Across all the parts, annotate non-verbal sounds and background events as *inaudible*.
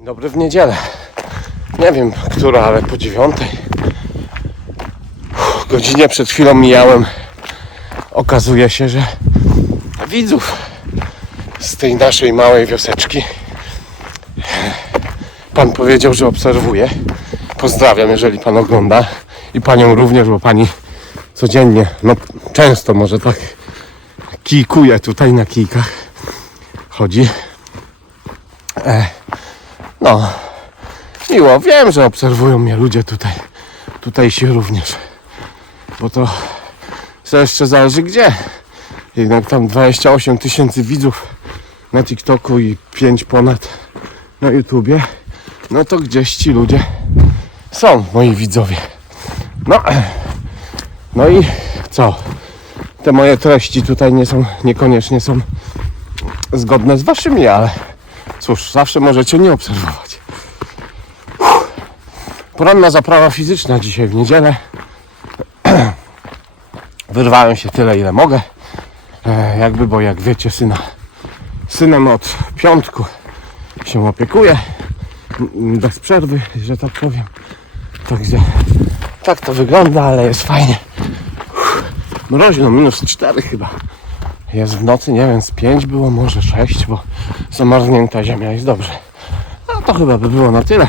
Dobry w niedzielę. Nie wiem, która, ale po dziewiątej. Godzinie przed chwilą mijałem. Okazuje się, że widzów z tej naszej małej wioseczki. Pan powiedział, że obserwuje. Pozdrawiam, jeżeli pan ogląda. I panią również, bo pani codziennie, no często może tak kijkuje tutaj na kijkach. Chodzi. E, no, miło. Wiem, że obserwują mnie ludzie tutaj. Tutaj się również. Bo to co jeszcze zależy gdzie. Jednak tam 28 tysięcy widzów na TikToku i 5 ponad na YouTubie. No to gdzieś ci ludzie są, moi widzowie. No, no i co? Te moje treści tutaj nie są, niekoniecznie są zgodne z waszymi, ale cóż, zawsze możecie nie obserwować. Poranna zaprawa fizyczna dzisiaj w niedzielę. *clears throat* Wyrwałem się tyle, ile mogę. E, jakby, bo jak wiecie, syna, synem od piątku się opiekuję. M, Bez przerwy, że tak powiem. Także tak to wygląda, ale jest fajnie. Uff. Mroźno, minus 4 chyba. Jest w nocy, nie wiem, z 5 było, może 6, bo zamarznięta ziemia jest dobrze. No to chyba by było na tyle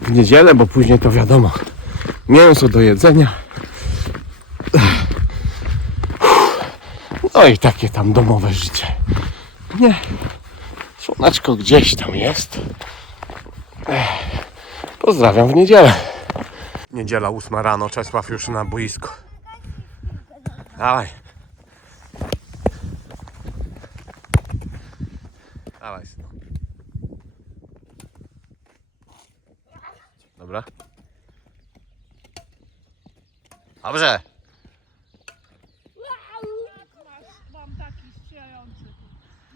w niedzielę, bo później to wiadomo. Mięso do jedzenia. No i takie tam domowe życie. Nie. Słoneczko gdzieś tam jest. Pozdrawiam w niedzielę. Niedziela 8 rano, Czesław już na. Dawaj. Dawaj, synu. Dobra. Dobrze. Mam taki sprzyjający.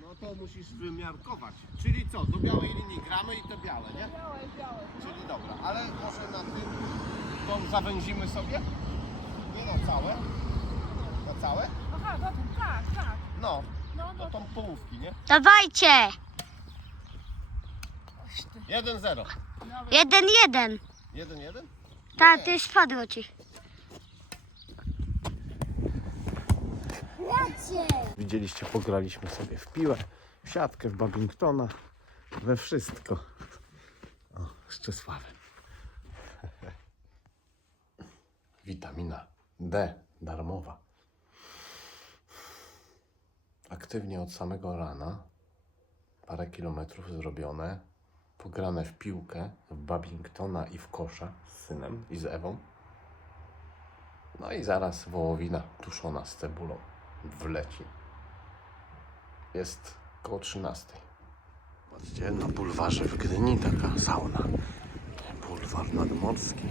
No to musisz wymiarkować. Czyli co, do białej linii gramy i te białe, nie? Białe, białe. Czyli dobra, ale może na tym to zawęzimy sobie? Nie no, całe. Na całe? Aha, no to tak, tak. No, No, to no. tą połówki, nie? Dawajcie! 1-0. Jeden, jeden. 1-1? Tak, ty spadło ci. Widzieliście, pograliśmy sobie w piłę, w siatkę, w badmintona, we wszystko. O, z Czesławem. *laughs* Witamina D darmowa. Aktywnie od samego rana. Parę kilometrów zrobione. Pograne w piłkę, w badmintona i w kosza z synem i z Ewą. No i zaraz wołowina tuszona z cebulą wleci. Jest koło 13. Patrzcie, na bulwarze w Gdyni taka sauna. Bulwar nadmorski.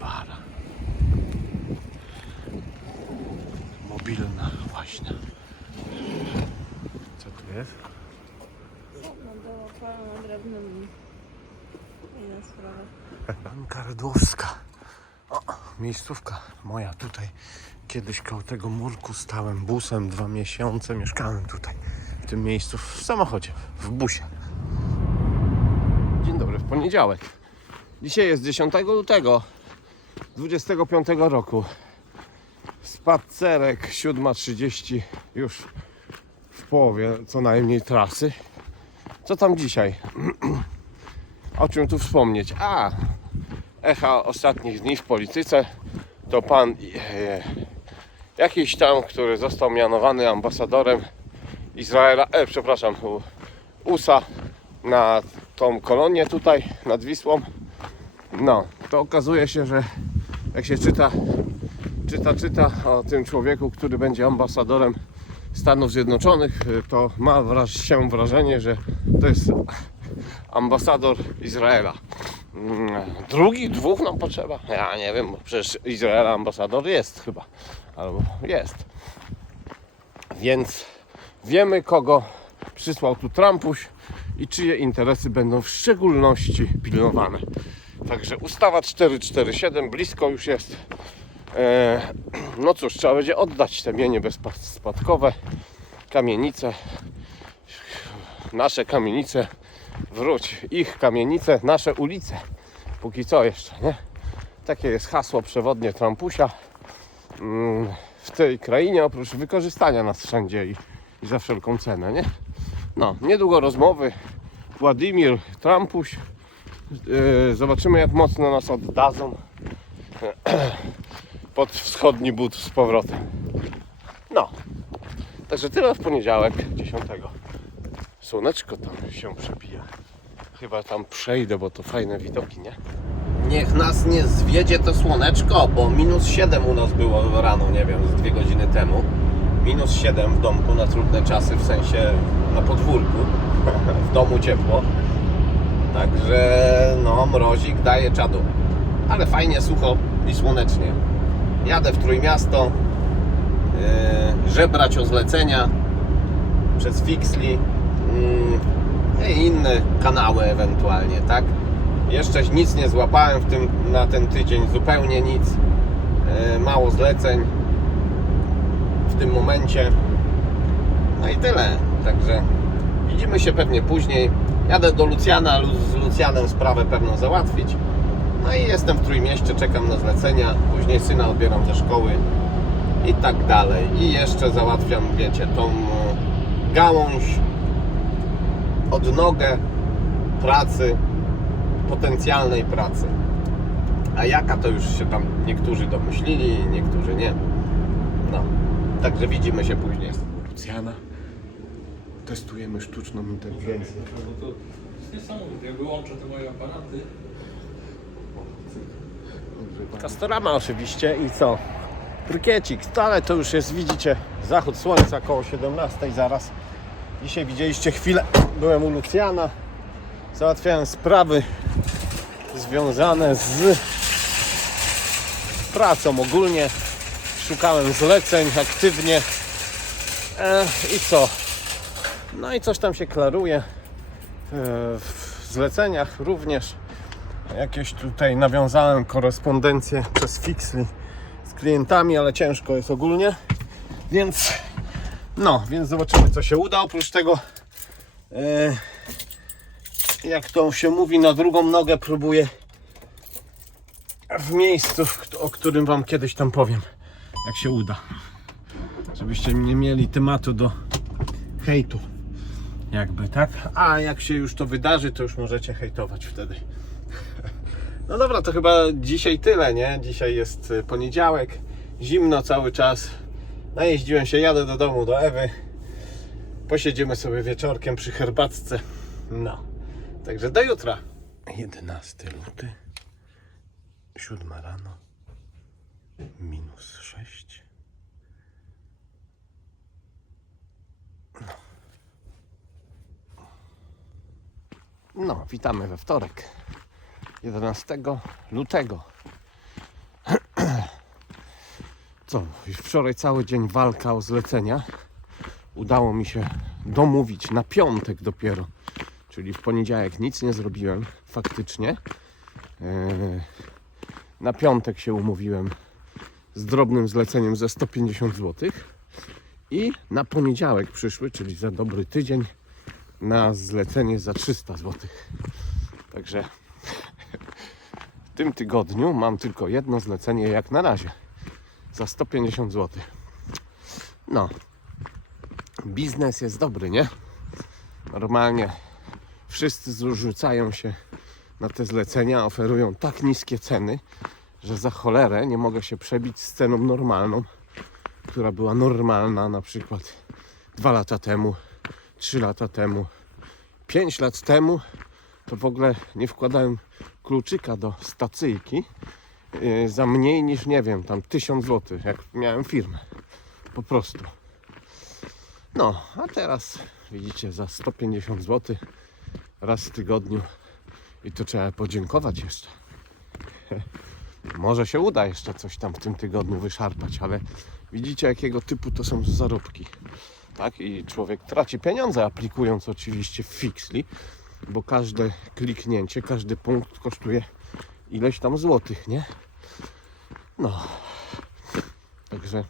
Bar. Mobilna właśnie. Co tu jest? No było pełno drewnym. Inna sprawa. Banka Redłowska. Miejscówka moja tutaj. Kiedyś koło tego murku stałem busem dwa miesiące. Mieszkałem tutaj, w tym miejscu, w samochodzie, w busie. Dzień dobry, w poniedziałek. Dzisiaj jest 10 lutego 25 roku. Spacerek 7.30 już w połowie co najmniej trasy. Co tam dzisiaj? *clears throat* O czym tu wspomnieć? A, echa ostatnich dni w polityce to pan e, jakiś tam, który został mianowany ambasadorem Izraela, e, przepraszam, USA na tą kolonię tutaj nad Wisłą. No, to okazuje się, że jak się czyta, czyta, czyta o tym człowieku, który będzie ambasadorem Stanów Zjednoczonych, y, to ma wraż- się wrażenie, że to jest ambasador Izraela. Drugi, dwóch nam potrzeba? Ja nie wiem, bo przecież Izraela ambasador jest chyba. Albo jest. Więc wiemy, kogo przysłał tu Trumpuś i czyje interesy będą w szczególności pilnowane. Także ustawa 447 blisko już jest. E, no cóż, trzeba będzie oddać te mienie bezspadkowe, kamienice. nasze kamienice, wróć ich kamienice, nasze ulice. Póki co jeszcze, nie? Takie jest hasło przewodnie Trumpusia mm, w tej krainie, oprócz wykorzystania nas wszędzie i, i za wszelką cenę, nie? No, niedługo rozmowy. Władimir Trumpuś. Yy, zobaczymy, jak mocno nas oddadzą *clears throat* pod wschodni but z powrotem. No, także tyle w poniedziałek 10. Słoneczko tam się przebija. Chyba tam przejdę, bo to fajne widoki, nie? Niech nas nie zwiedzie to słoneczko, bo minus 7 u nas było rano, nie wiem, z dwie godziny temu. Minus 7 w domku na trudne czasy, w sensie na podwórku. *laughs* w domu ciepło. Także no, mrozik daje czadu. Ale fajnie, sucho i słonecznie. Jadę w Trójmiasto, yy, żebrać o zlecenia przez Fixli i inne kanały ewentualnie, tak? Jeszcze nic nie złapałem w tym, na ten tydzień, zupełnie nic. Yy, mało zleceń w tym momencie. No i tyle. Także widzimy się pewnie później. Jadę do Lucjana, Lu- z Lucjanem sprawę pewną załatwić. No i jestem w Trójmieście, czekam na zlecenia. Później syna odbieram ze szkoły i tak dalej. I jeszcze załatwiam, wiecie, tą e, gałąź, odnogę pracy, potencjalnej pracy. A jaka to już się tam niektórzy domyślili, niektórzy nie. No, także widzimy się później. Lucjana. Testujemy sztuczną inteligencję. No to jest niesamowite. Jak wyłączę te moje aparaty, Kastorama oczywiście i co? Trykiecik, ale to już jest, widzicie, zachód słońca koło 17 zaraz. Dzisiaj widzieliście chwilę, byłem u Lucjana, załatwiałem sprawy związane z pracą ogólnie. Szukałem zleceń aktywnie. E, I co? No i coś tam się klaruje. E, w zleceniach również jakieś tutaj nawiązałem korespondencję przez Fixly z klientami, ale ciężko jest ogólnie. Więc no, więc zobaczymy co się uda. Oprócz tego e, jak to się mówi, na drugą nogę próbuję w miejscu, o którym wam kiedyś tam powiem, jak się uda. Żebyście nie mieli tematu do hejtu. Jakby, tak? A jak się już to wydarzy, to już możecie hejtować wtedy. *laughs* No dobra, to chyba dzisiaj tyle, nie? Dzisiaj jest y, poniedziałek, zimno cały czas. Najeździłem się, jadę do domu, do Ewy. Posiedzimy sobie wieczorkiem przy herbatce. No, także do jutra. 11 luty, 7 rano, minus 6. No, witamy we wtorek. 11 lutego. Co? Już wczoraj cały dzień walka o zlecenia. Udało mi się domówić na piątek dopiero. Czyli w poniedziałek nic nie zrobiłem faktycznie. Eee, Na piątek się umówiłem z drobnym zleceniem ze 150 zł. I na poniedziałek przyszły, czyli za dobry tydzień, na zlecenie za 300 zł. Także w tym tygodniu mam tylko jedno zlecenie jak na razie za 150 zł. No, biznes jest dobry, nie? Normalnie wszyscy zrzucają się na te zlecenia, oferują tak niskie ceny, że za cholerę nie mogę się przebić z ceną normalną, która była normalna na przykład 2 lata temu, 3 lata temu, 5 lat temu to w ogóle nie wkładałem kluczyka do stacyjki za mniej niż, nie wiem, tam 1000 zł, jak miałem firmę. Po prostu. No, a teraz widzicie za 150 zł raz w tygodniu i to trzeba podziękować jeszcze. *laughs* Może się uda jeszcze coś tam w tym tygodniu wyszarpać, ale widzicie jakiego typu to są zarobki. Tak? I człowiek traci pieniądze aplikując oczywiście w Fixly, bo każde kliknięcie, każdy punkt kosztuje ileś tam złotych, nie? No. Także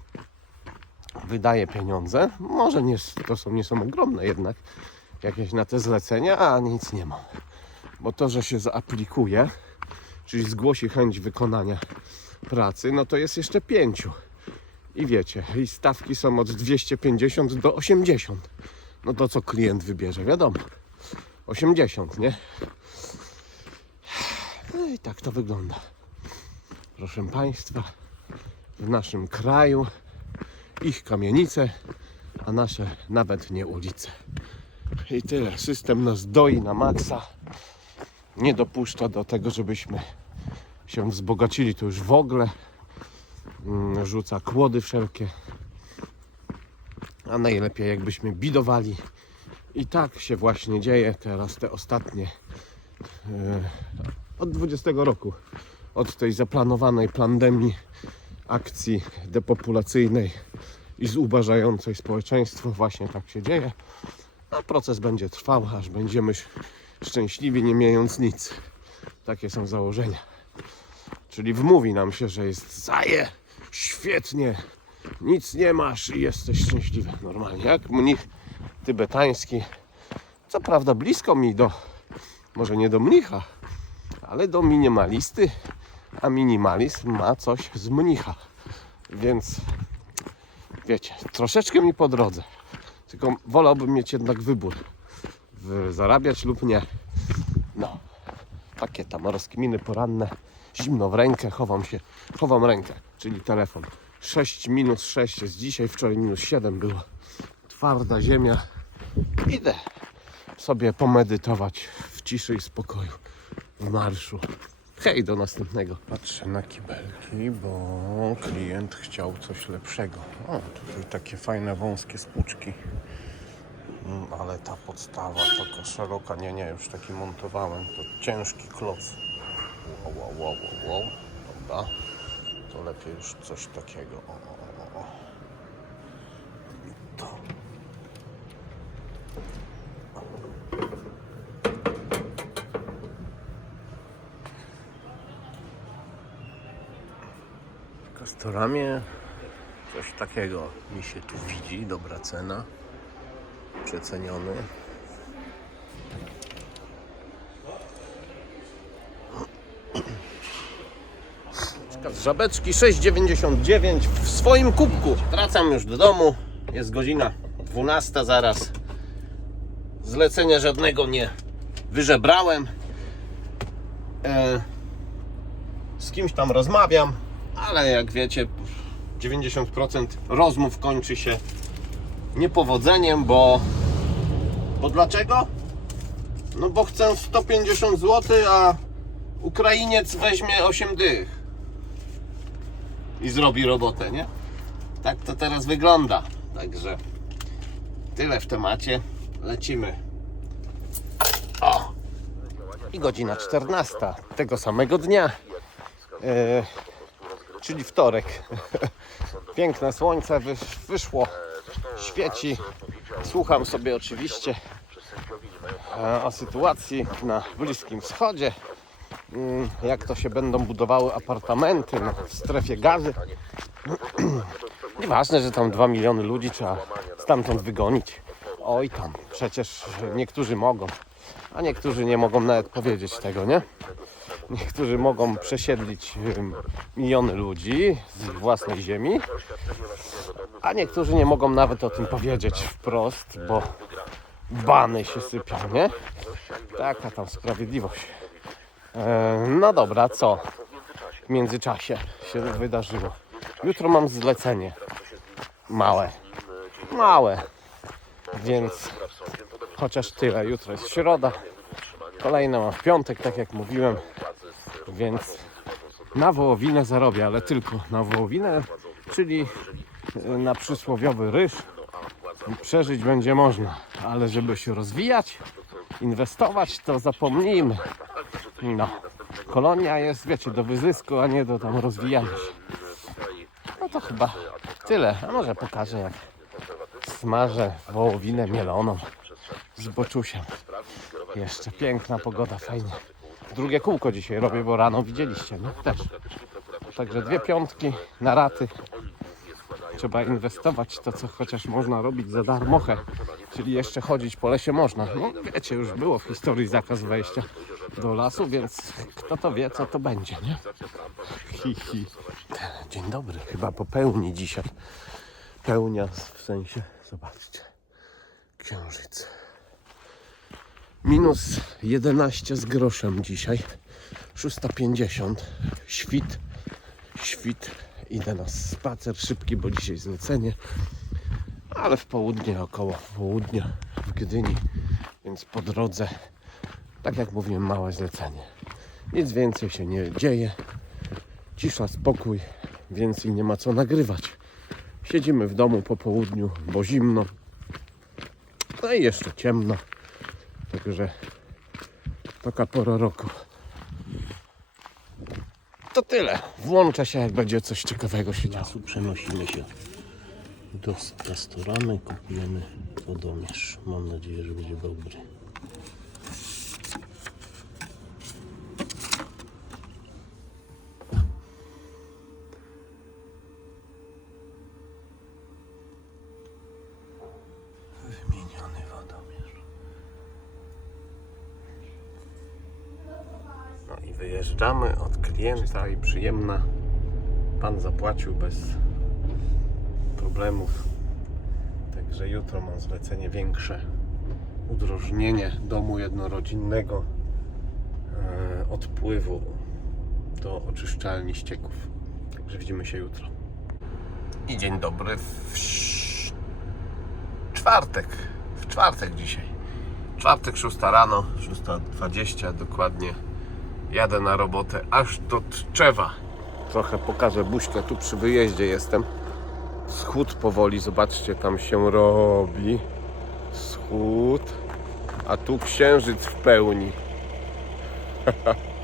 wydaje pieniądze. Może nie, to są, nie są ogromne jednak. jakieś na te zlecenia, a nic nie mam. Bo to, że się zaaplikuje, czyli zgłosi chęć wykonania pracy, no to jest jeszcze pięciu. I wiecie, i stawki są od 250 do 80. No to co klient wybierze, wiadomo. 80, nie? No i tak to wygląda. Proszę Państwa, w naszym kraju ich kamienice, a nasze nawet nie ulice. I tyle. System nas doi na maksa. Nie dopuszcza do tego, żebyśmy się wzbogacili. To już w ogóle mm, rzuca kłody wszelkie. A najlepiej jakbyśmy bidowali. I tak się właśnie dzieje teraz te ostatnie e, od 20 roku. Od tej zaplanowanej pandemii, akcji depopulacyjnej i zubażającej społeczeństwo właśnie tak się dzieje. A proces będzie trwał, aż będziemy sz- szczęśliwi, nie mając nic. Takie są założenia. Czyli wmówi nam się, że jest zaje, świetnie, nic nie masz i jesteś szczęśliwy. Normalnie, jak mnich tybetański. Co prawda blisko mi do, może nie do mnicha, ale do minimalisty, a minimalizm ma coś z mnicha. Więc wiecie, troszeczkę mi po drodze. Tylko wolałbym mieć jednak wybór. Zarabiać lub nie. No. Takie tam rozkminy poranne. Zimno w rękę, chowam się, chowam rękę, czyli telefon. 6 minus 6 jest dzisiaj, wczoraj minus 7 było. Twarda ziemia. Idę sobie pomedytować w ciszy i spokoju. W marszu. Hej, do następnego. Patrzę na kibelki, bo klient chciał coś lepszego. O, tutaj takie fajne wąskie spuczki. Mm, Ale ta podstawa taka szeroka, nie, nie, już taki montowałem. To ciężki kloc. Wow, wow, wow, wow, wow. Dobra. To lepiej już coś takiego. O. Kastoramie coś takiego mi się tu widzi, dobra cena, przeceniony. Z żabeczki 6,99 w swoim kubku. Wracam już do domu. Jest godzina 12 zaraz. Zlecenia żadnego nie wyżebrałem. E, z kimś tam rozmawiam, ale jak wiecie, 90% rozmów kończy się niepowodzeniem, bo. Bo dlaczego? No bo chcę 150 zł, a Ukrainiec weźmie 8 dych i zrobi robotę, nie? Tak to teraz wygląda. Także tyle w temacie. Lecimy. O! I godzina 14 tego samego dnia. E, czyli wtorek. *laughs* Piękne słońce wysz, wyszło. Świeci. Słucham sobie oczywiście e, o sytuacji na Bliskim Wschodzie mm, jak to się będą budowały apartamenty w strefie gazy. *clears throat* Nieważne, że tam 2 miliony ludzi trzeba stamtąd wygonić. Oj tam, przecież niektórzy mogą, a niektórzy nie mogą nawet powiedzieć tego, nie? Niektórzy mogą przesiedlić miliony ludzi z własnej ziemi, a niektórzy nie mogą nawet o tym powiedzieć wprost, bo bany się sypią, nie? Taka tam sprawiedliwość. E, No dobra, co w międzyczasie się wydarzyło? Jutro mam zlecenie. Małe. Małe. Więc chociaż tyle. Jutro jest środa. Kolejne mam w piątek, tak jak mówiłem. Więc na wołowinę zarobię, ale tylko na wołowinę, czyli e, na przysłowiowy ryż. Przeżyć będzie można, ale żeby się rozwijać, inwestować, to zapomnijmy. No, kolonia jest, wiecie, do wyzysku, a nie do tam rozwijania się. No to chyba tyle. A może pokażę, jak smażę wołowinę mieloną z boczusiem. Jeszcze piękna pogoda, fajnie. Drugie kółko dzisiaj robię, bo rano widzieliście, nie? Też. Także dwie piątki na raty. Trzeba inwestować to, co chociaż można robić za darmochę. Czyli jeszcze chodzić po lesie można. No wiecie, już było w historii zakaz wejścia do lasu, więc kto to wie, co to będzie, nie? Hi, hi. Dzień dobry, chyba po pełni dzisiaj. Pełnia w sensie, zobaczcie, księżyc. Minus 11 z groszem dzisiaj. 6.50. Świt. Świt. Idę na spacer szybki, bo dzisiaj zlecenie. Ale w południe, około południa w Gdyni. Więc po drodze, tak jak mówiłem, małe zlecenie. Nic więcej się nie dzieje. Cisza, spokój. Więcej nie ma co nagrywać. Siedzimy w domu po południu, bo zimno. No i jeszcze ciemno. Także taka pora roku. To tyle. Włączę się, jak będzie coś ciekawego się działo. przenosimy się do Castoramy, kupujemy wodomierz. Mam nadzieję, że będzie dobry. Wymieniony wodomierz. No i wyjeżdżamy od klienta i przyjemna. Pan zapłacił bez problemów. Także jutro mam zlecenie większe. Udrożnienie domu jednorodzinnego e, odpływu do oczyszczalni ścieków. Także widzimy się jutro. I dzień dobry w czwartek. W czwartek dzisiaj. Czwartek, 6 rano, 6.20 dokładnie. Jadę na robotę aż do Tczewa. Trochę pokażę buźkę, tu przy wyjeździe jestem. Schód powoli, zobaczcie, tam się robi. Schód. A tu księżyc w pełni. *laughs*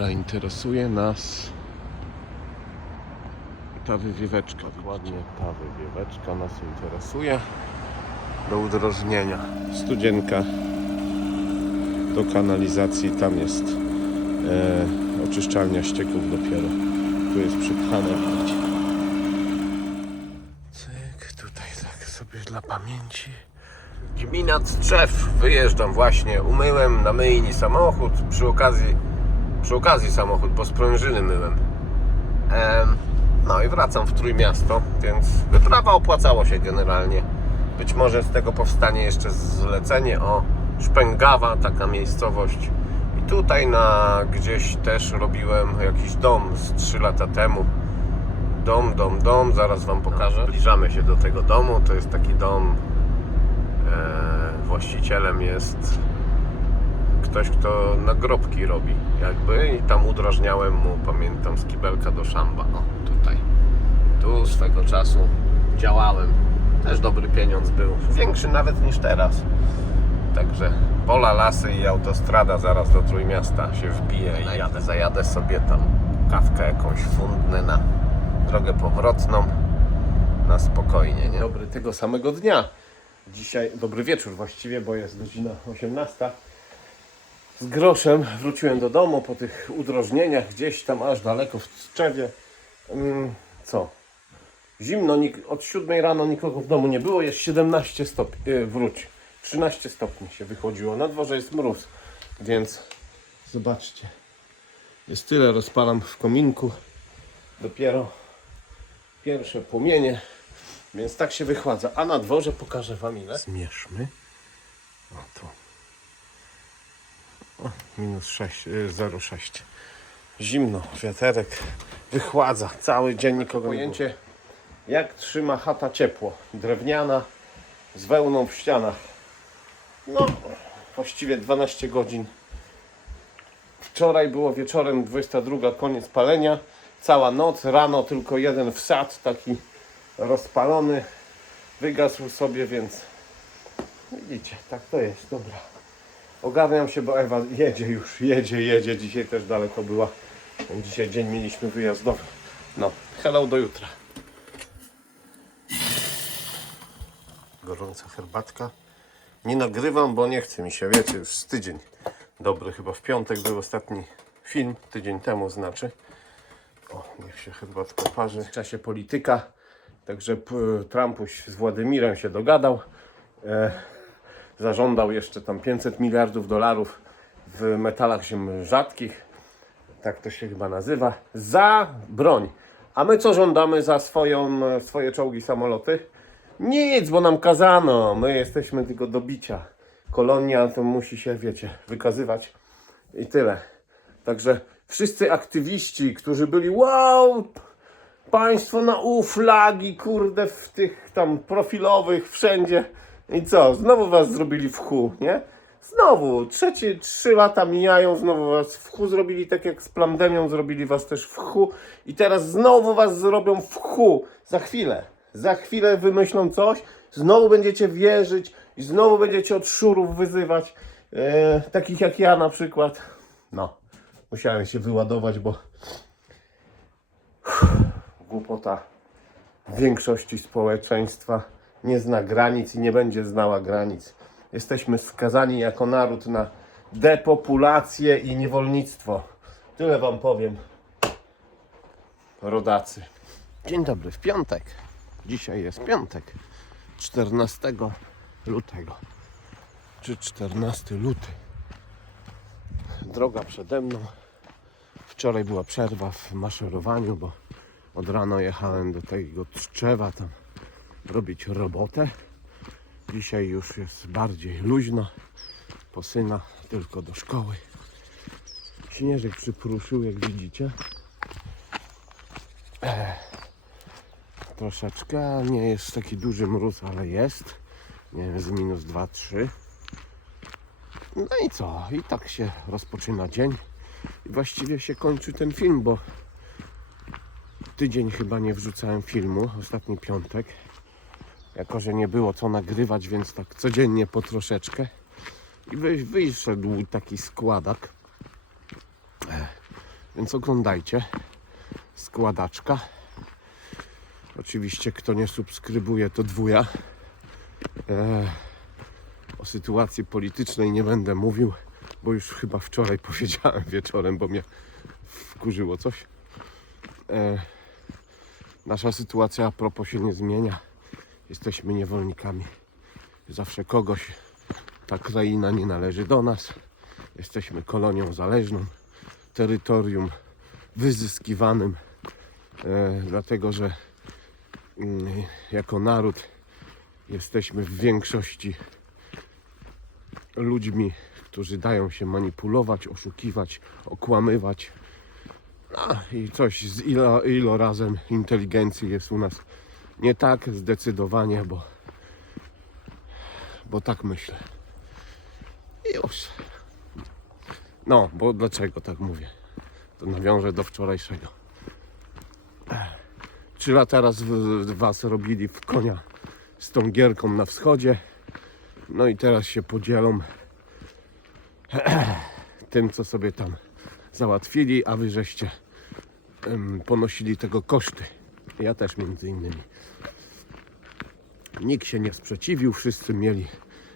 Dobra, interesuje nas ta wywieweczka. Dokładnie ta wywieweczka nas interesuje do udrożnienia. Studzienka do kanalizacji, tam jest e, oczyszczalnia ścieków dopiero. Tu jest przypchane, widzicie. Cyk, tutaj tak sobie dla pamięci. Gmina Tczew, wyjeżdżam właśnie, umyłem na myjni samochód, przy okazji przy okazji samochód, bo sprężyny myłem. Em, no i wracam w Trójmiasto, więc wyprawa opłacało się generalnie. Być może z tego powstanie jeszcze zlecenie o Szpęgawa, taka miejscowość. I tutaj na gdzieś też robiłem jakiś dom z 3 lata temu. Dom, dom, dom, zaraz Wam pokażę. Zbliżamy się do tego domu. To jest taki dom. E, właścicielem jest ktoś, kto nagrobki robi jakby i tam udrażniałem mu, pamiętam, z kibelka do szamba. O, tutaj. Tu swego czasu działałem. Też dobry pieniądz był. Większy nawet niż teraz. Także pola, lasy i autostrada zaraz do Trójmiasta się wbije i jadę. Zajadę sobie tam kawkę jakąś fundnę na drogę powrotną. Na spokojnie, nie? Dobry tego samego dnia. Dzisiaj, dobry wieczór właściwie, bo jest godzina 18 z groszem wróciłem do domu po tych udrożnieniach gdzieś tam aż daleko w Tczewie. Mm, Co? Zimno, od 7 rano nikogo w domu nie było, jest 17 stopni, yy, wróć, 13 stopni się wychodziło, na dworze jest mróz, więc zobaczcie, jest tyle, rozpalam w kominku, dopiero pierwsze płomienie, więc tak się wychładza, a na dworze pokażę Wam ile. Zmierzmy, o tu minus 6, y, 0,6. Zimno, wiaterek wychładza, cały dzień nikogo Pojęcie, jak trzyma chata ciepło, drewniana, z wełną w ścianach. No, właściwie 12 godzin. Wczoraj było wieczorem 22, koniec palenia. Cała noc, rano tylko jeden wsad, taki rozpalony. Wygasł sobie, więc widzicie, tak to jest, dobra. Ogarniam się, bo Ewa jedzie już, jedzie, jedzie. Dzisiaj też daleko była. Dzisiaj dzień mieliśmy wyjazdowy. No, hello do jutra. gorąca herbatka. Nie nagrywam, bo nie chce mi się, wiecie, już z tydzień. Dobry, chyba w piątek był ostatni film, tydzień temu znaczy. O, niech się herbatka parzy. W czasie polityka, także Trumpuś z Władimirem się dogadał. E, zażądał jeszcze tam 500 miliardów dolarów w metalach ziem rzadkich, tak to się chyba nazywa, za broń. A my co żądamy za swoją, swoje czołgi, samoloty? Nic, bo nam kazano. My jesteśmy tylko do bicia. Kolonia to musi się, wiecie, wykazywać i tyle. Także wszyscy aktywiści, którzy byli wow, państwo na U, flagi, kurde, w tych tam profilowych, wszędzie. I co? Znowu was zrobili w chu, nie? Znowu, trzecie, trzy lata mijają, znowu was w chu zrobili, tak jak z plandemią zrobili was też w chu. I teraz znowu was zrobią w chu. Za chwilę. Za chwilę wymyślą coś, znowu będziecie wierzyć i znowu będziecie od szurów wyzywać. E, takich jak ja na przykład. No, musiałem się wyładować, bo *sighs* głupota większości społeczeństwa nie zna granic i nie będzie znała granic. Jesteśmy skazani jako naród na depopulację i niewolnictwo. Tyle wam powiem. Rodacy. Dzień dobry, w piątek. Dzisiaj jest piątek, 14 lutego. Czy 14 luty? Droga przede mną. Wczoraj była przerwa w maszerowaniu, bo od rana jechałem do tego Tczewa tam robić robotę. Dzisiaj już jest bardziej luźno. Po syna tylko do szkoły. Śnieżek przypruszył, jak widzicie. Ech. Troszeczkę, nie jest taki duży mróz, ale jest. Nie wiem, z minus 2-3. No i co? I tak się rozpoczyna dzień. I właściwie się kończy ten film, bo tydzień chyba nie wrzucałem filmu, ostatni piątek. Jako, że nie było co nagrywać, więc tak codziennie po troszeczkę. I wy, wyszedł taki składak. Ech, Więc oglądajcie. Składaczka. Oczywiście, kto nie subskrybuje, to dwuja. Ech, o sytuacji politycznej nie będę mówił, bo już chyba wczoraj *laughs* powiedziałem wieczorem, bo mnie wkurzyło coś. E, nasza sytuacja a propos się nie zmienia. Jesteśmy niewolnikami. Zawsze kogoś ta kraina nie należy do nas. Jesteśmy kolonią zależną, terytorium wyzyskiwanym, e, dlatego że mm, jako naród jesteśmy w większości ludźmi, którzy dają się manipulować, oszukiwać, okłamywać. No i coś z ilo, ilorazem inteligencji jest u nas nie tak zdecydowanie, bo, bo tak myślę. I już. No, bo dlaczego tak mówię? To nawiążę do wczorajszego. Trzy lata raz was robili w konia z tą gierką na wschodzie. No i teraz się podzielą *clears throat* tym, co sobie tam załatwili, a wy żeście ponosili tego koszty. Ja też między innymi. Nikt się nie sprzeciwił, wszyscy mieli,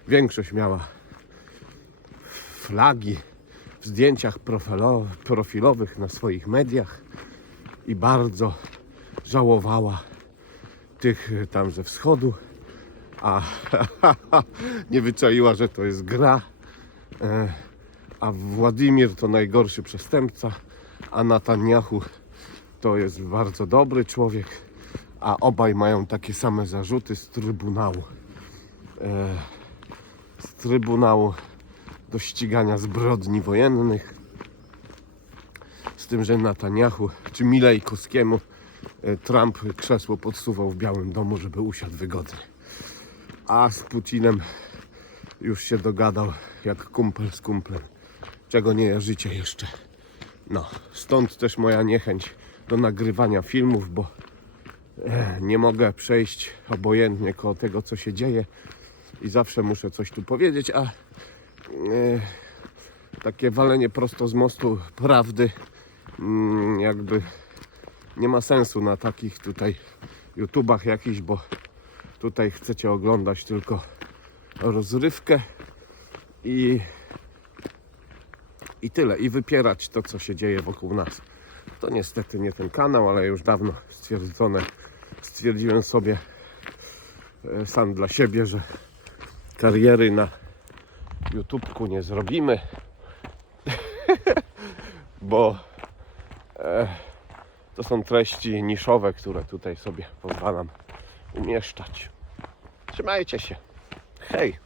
większość miała flagi w zdjęciach profilo, profilowych na swoich mediach i bardzo żałowała tych tam ze wschodu, a *laughs* nie wyczaiła, że to jest gra. E, a Władimir to najgorszy przestępca, a Netanyahu to jest bardzo dobry człowiek, a obaj mają takie same zarzuty z Trybunału. E, z Trybunału do ścigania zbrodni wojennych. Z tym, że Netanyahu czy Milejkowskiemu e, Trump krzesło podsuwał w Białym Domu, żeby usiadł wygodnie. A z Putinem już się dogadał jak kumpel z kumplem. Czego nie życie jeszcze. No, stąd też moja niechęć do nagrywania filmów, bo e, nie mogę przejść obojętnie koło tego, co się dzieje i zawsze muszę coś tu powiedzieć, a e, takie walenie prosto z mostu prawdy mm, jakby nie ma sensu na takich tutaj YouTubach jakichś, bo Tutaj chcecie oglądać tylko rozrywkę i, i tyle. I wypierać to, co się dzieje wokół nas. To niestety nie ten kanał, ale już dawno stwierdzone. Stwierdziłem sobie e, sam dla siebie, że kariery na YouTubeku nie zrobimy, *laughs* bo e, to są treści niszowe, które tutaj sobie pozwalam umieszczać. Trzymajcie się. Hej!